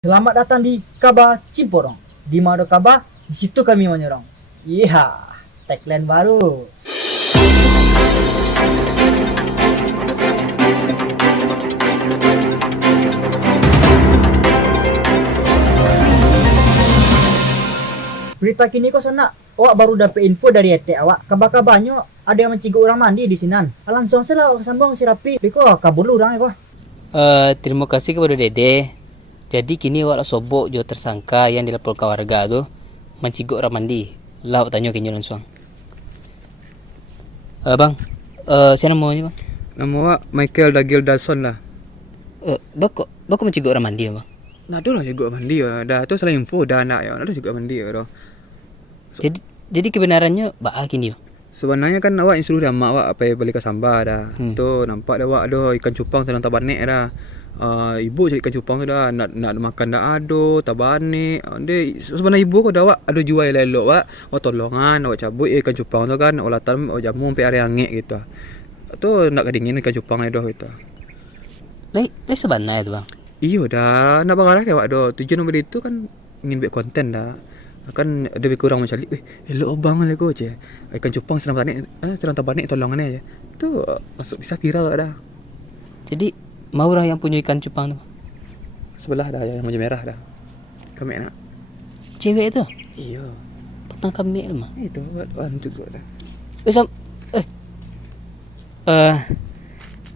Selamat datang di Kaba Cimporong. Di mana Kaba, di situ kami menyorong. Iya, tagline baru. Berita kini kok sana, awak baru dapat info dari ete awak. Kabar-kabarnya ada yang mencigut orang mandi di sinan. Langsung saja lah sambung si Rapi. Biko kabur lu orang kok. Terima kasih kepada Dede. Jadi kini awak sobok jo tersangka yang dilaporkan warga tu mencigut orang mandi. Lah awak tanya kini langsung. Bang, saya namanya bang. Nama awak Michael Dagil Dalson lah. Bako mencigut orang mandi bang. Nah, ada lah juga mandi ya. Dah tu salah info dah nak ya. Ada juga mandi ya dah. Jadi kebenarannya bak kini bang. Sebenarnya kan awak yang suruh dah mak awak apa balik ke Samba dah. Tu nampak dah awak ada ikan cupang dalam tabanek dah. Ibu cari ikan cupang tu dah nak makan dah ado tabanek. Dia sebenarnya ibu kau dah awak ada jual elok awak. Awak tolongan awak cabut ikan cupang tu kan awak latar awak jamu sampai hari angek gitu. Tu nak kedingin ikan cupang dah gitu. Lai sebenarnya tu bang. Iyo dah nak bangarah ke awak dah. Tujuan nombor itu kan ingin buat konten dah. Kan ada lebih kurang macam elok bang lah kau je. Ikan cupang senang tabanek tolongan aja. Tu masuk bisa viral dah. Jadi mau orang yang punya ikan cupang tu. Sebelah dah yang macam merah dah. Kami nak. Cewek tu. Iyo. Petang kami tu mah. Itu wan juga dah.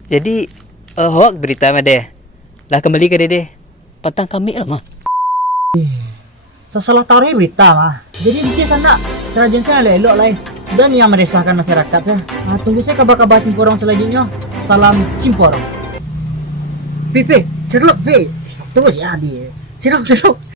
Jadi hoak berita mah deh. Lah kembali ke Dede. Petang kami lah mah. Salah taruh berita mah. Jadi di sana kerajaan sana elok lain dan yang meresahkan masyarakat ya. Tunggu saya kabar-kabar Cimporong selanjutnya. Salam Cimporong. Pipi, serlok Pi. Tunggu ya dia. Serlok.